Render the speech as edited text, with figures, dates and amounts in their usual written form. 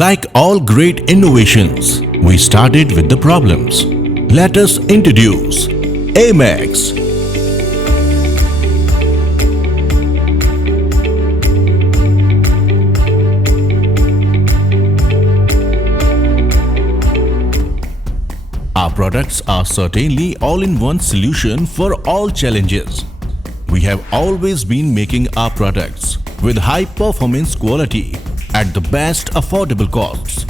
Like all great innovations, we started with the problems. Let us introduce Aimex. Our products are certainly all-in-one solution for all challenges. We have always been making our products with high performance quality at the best affordable costs.